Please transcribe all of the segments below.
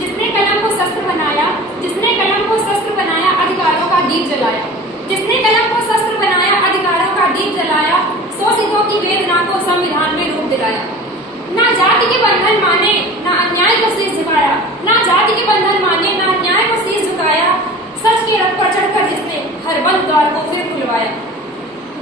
जिसने कलम को शस्त्र बनाया, जिसने कलम को शस्त्र बनाया, अधिकारों का दीप जलाया, जिसने कलम को शस्त्र बनाया, अधिकारों का दीप जलाया, शोषितों की वेदना को संविधान में रूप दिलाया। ना जाति के बंधन माने, ना अन्याय को शीश झुकाया, ना जाति के बंधन माने, ना अन्याय को शीश झुकाया, सच के रथ पर चढ़कर जिसने हर बंद द्वार को फिर खुलवाया।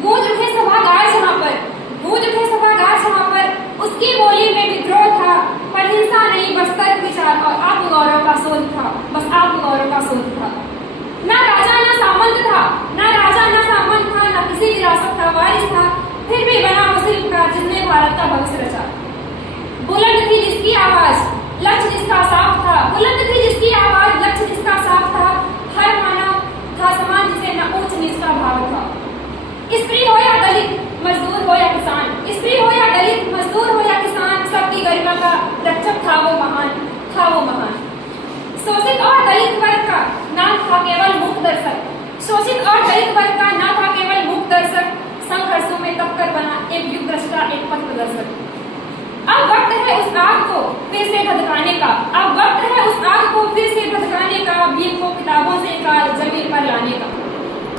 गूंज उठे सभागार जहाँ पर, गूंज उठे सभागार जहाँ पर, उसकी बोली में विद्रोह था, पर हिंसा नहीं, बस तर्क विचार और आत्मगौरव का शोध था, बस आत्मगौरव का शोध था। ना राजा ना सामंत था, ना राजा ना सामंत था, ना किसी विरासत का वारिस था, फिर भी बना वो शिल्पकार जिसने भारत का भविष्य रचा। बुलंद थी जिसकी आवाज, लक्ष्य जिसका साफ था, बुलंद थी जिसकी आवाज, लक्ष्य जिसका साफ था, हर मानव था समान जिसे न ऊंच नीच का भाव था। स्त्री हो या दलित, मजदूर हो या किसान, स्त्री हो या दलित, मजदूर हो या किसान, सबकी गरिमा का रक्षक था वो महान, था वो महान। शोषित और दलित वर्ग का ना था केवल मूक दर्शक, शोषित और दलित वर्ग का ना था केवल मूक दर्शक, संघर्षों में तपकर बना एक युग द्रष्टा, एक पथ प्रदर्शक। अब वक्त है उस आग को फिर से धधकाने का, अब वक्त है उस आग को फिर से धधकाने का, भीख को किताबों से काल जमीन पर लाने का,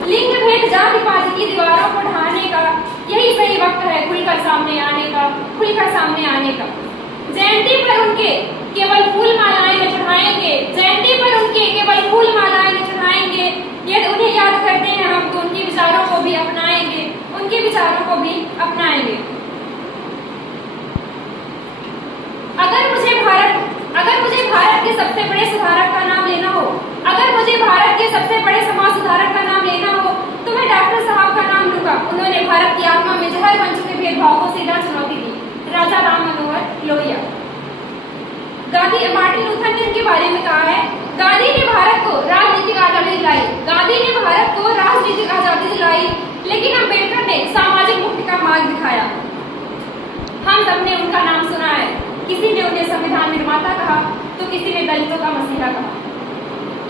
लिंग भेद जाति पाति की दीवारों को ढाने का, यही सही वक्त है खुलकर सामने आने का, खुलकर सामने आने का। जयंती पर उनके केवल फूल मालाएं न चढ़ाएंगे, जयंती पर उनके केवल फूल मालाएं न चढ़ाएंगे, यदि उन्हें याद करते हैं हम तो उनके विचारों को भी अपनाएंगे, उनके विचारों को भी अपनाएंगे। अगर मुझे भारत के सबसे बड़े सुधारक का नाम लेना हो, अगर मुझे भारत के सबसे बड़े समाज सुधारक का नाम लेना हो, तो मैं डॉक्टर साहब का नाम लूंगा। उन्होंने भारत की आत्मा में जहर बन चुके भेदभाव को सीधा चुनौती दी। राजा राम मनोहर लोहिया। गांधी, मार्टिन लूथर ने इनके बारे में कहा है, गांधी ने भारत को राजनीतिक आजादी दिलाई, गांधी ने भारत को राजनीतिक आजादी दिलाई, लेकिन अम्बेडकर ने सामाजिक मुक्ति का मार्ग दिखाया। हम सबने उनका नाम सुना है, किसी ने उन्हें संविधान निर्माता कहा तो किसी ने दलितों का मसीहा कहा।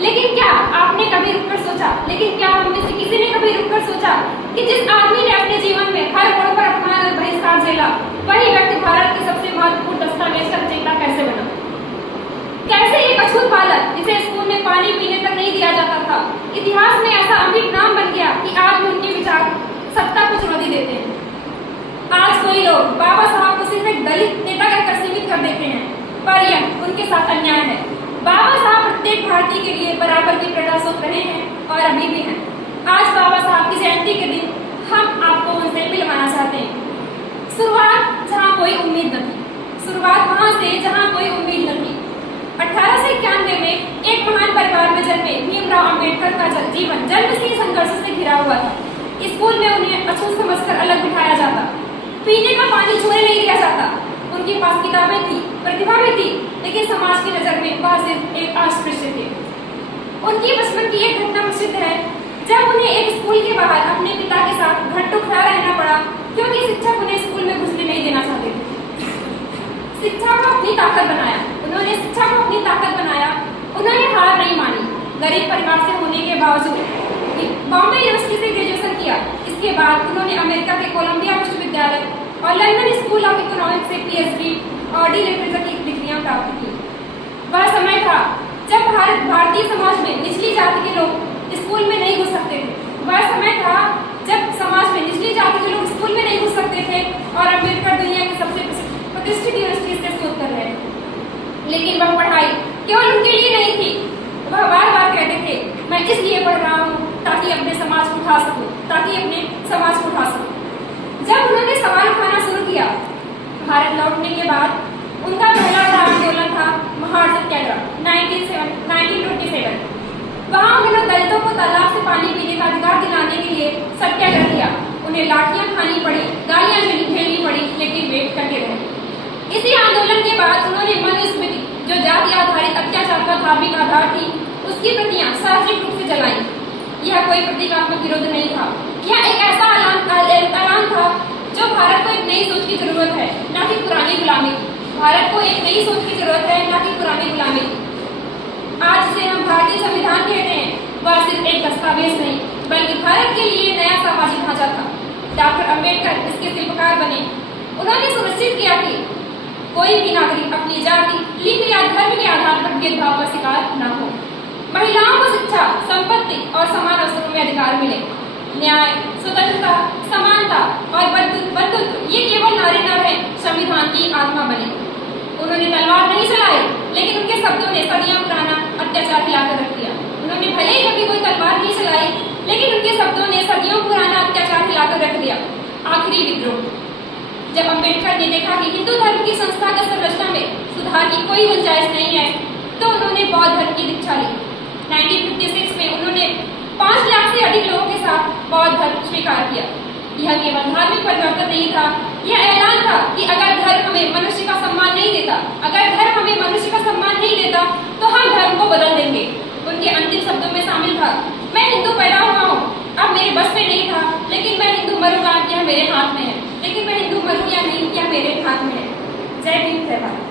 लेकिन क्या आपने कभी रुककर सोचा, लेकिन क्या हम में से किसी ने कभी रुककर सोचा कि जिस आदमी ने अपने जीवन में हर मोड़ पर अपमान और बहिष्कार झेला, वही व्यक्ति भारत के सबसे महत्वपूर्ण दस्तावेज का रचयिता कैसे बना? कैसे एक अछूत बालक जिसे स्कूल में पानी पीने तक नहीं दिया जाता था, इतिहास में ऐसा अमिट नाम बन गया कि आज भी उनके विचार सत्ता को चुनौती देते हैं। आज कोई लोग बाबा साहब को सिर्फ एक दलित नेता कहकर सीमित कर देते हैं, पर यह उनके साथ अन्याय है। बाबा साहब प्रत्येक भारतीय के लिए बराबर की प्रेरणा स्रोत रहे हैं और अभी भी हैं। आज बाबा साहब की जयंती के दिन हम आपको उनसे मिलवाना चाहते हैं। शुरुआत जहाँ कोई उम्मीद न थी, शुरुआत वहाँ से जहाँ कोई उम्मीद न थी। 1891 में एक महान परिवार में जन्मे भीमराव अम्बेडकर का जीवन जन्म से संघर्ष से घिरा हुआ था। स्कूल में उन्हें अछूत समझकर अलग बिठाया जाता, पीने का पानी छूने नहीं दिया जाता। उनके पास किताबें थी, प्रतिभा भी थी, लेकिन समाज की नजर में वह सिर्फ एक अस्पृश्य थे। उनकी बचपन की एक घटना प्रसिद्ध है, जब उन्हें एक स्कूल के बाहर अपने पिता के साथ घंटों खड़ा रहना पड़ा, क्योंकि शिक्षक उन्हें स्कूल में घुसने नहीं देना चाहते थे। शिक्षा को अपनी ताकत बनाया, उन्होंने शिक्षा को अपनी ताकत बनाया, उन्होंने हार नहीं मानी। गरीब परिवार से होने के बावजूद बॉम्बे यूनिवर्सिटी से ग्रेजुएशन किया। इसके बाद उन्होंने अमेरिका के कोलंबिया विश्वविद्यालय और लंदन स्कूल ऑफ इकोनॉमिक्स से पीएचडी और डी लिटरेचर की डिग्रियां प्राप्त की। वह समय था जब भारतीय समाज में निचली जाति के लोग स्कूल में नहीं घुस सकते थे। वह समय था जब समाज में निचली जाति के लोग स्कूल में नहीं घुस सकते थे और अम्बेडकर दुनिया के सबसे प्रतिष्ठित यूनिवर्सिटी से शोध कर रहे थे। लेकिन वह पढ़ाई केवल उनके लिए नहीं थी। वह बार बार कहते थे, मैं इसलिए पढ़ रहा हूँ ताकि अपने समाज को उठा सकूं, ताकि अपने समाज को उठा सकूं। जब उन्होंने सवाल उठाना शुरू किया, भारत लौटने के बाद उनका पहला बड़ा आंदोलन था महार सत्याग्रह 1927। वहाँ उन्होंने दलितों को तालाब से पानी पीने का अधिकार दिलाने के लिए सत्याग्रह किया। उन्हें लाठियां खानी पड़ी, गालियां झेलनी पड़ी, लेकिन वे करके रहे। इसी आंदोलन के बाद उन्होंने मनुस्मृति, जो जाति आधारित अत्याचार का धार्मिक आधार थी, उसकी प्रतियां सार्वजनिक रूप से जलाई। यह कोई प्रतीकात्मक विरोध नहीं था, यह एक ऐसा ऐलान था जो भारत को एक नई सोच की जरूरत है, न कि पुरानी गुलामी। भारत को एक नई सोच की जरूरत है, न कि पुरानी गुलामी। आज जिसे हम भारतीय संविधान कहते हैं, वह सिर्फ एक दस्तावेज नहीं, बल्कि भारत के लिए नया सामाजिक ढांचा था। डॉक्टर अम्बेडकर इसके शिल्पकार बने। उन्होंने सुनिश्चित किया कि कोई भी नागरिक अपनी जाति, लिंग या धर्म के आधार पर भेदभाव का शिकार न हो। महिलाओं को शिक्षा, संपत्ति और समान अवसरों में अधिकार मिले। न्याय, स्वतंत्रता, समानता और बंधुत्व ये केवल नारे न रहे, संविधान की आत्मा बने। उन्होंने तलवार नहीं चलाई, लेकिन उनके शब्दों ने सदियों पुराना अत्याचार हिलाकर रख दिया। उन्होंने भले ही कभी कोई तलवार नहीं चलाई, लेकिन उनके शब्दों ने सदियों पुराना अत्याचार हिलाकर रख दिया। आखिरी विद्रोह, जब अम्बेडकर ने देखा कि हिंदू धर्म की संस्थागत संरचना में सुधार की कोई गुंजाइश नहीं है, तो उन्होंने बौद्ध धर्म की दीक्षा ली। 1956 में उन्होंने 5 लाख से अधिक लोगों के साथ बौद्ध धर्म स्वीकार किया। यह केवल धार्मिक परिवर्तन नहीं था, यह ऐलान था कि अगर धर्म हमें मनुष्य का सम्मान नहीं देता, अगर धर्म हमें मनुष्य का सम्मान नहीं देता, तो हम धर्म को बदल देंगे। उनके अंतिम शब्दों में शामिल था, मैं हिंदू पैदा हुआ हूँ, अब मेरे बस में नहीं था, लेकिन मैं हिंदू मरूंगा, यह मेरे हाथ में है। लेकिन मैं हिंदू मरूं या नहीं, यह मेरे हाथ में है। जय हिंद, जय भारत।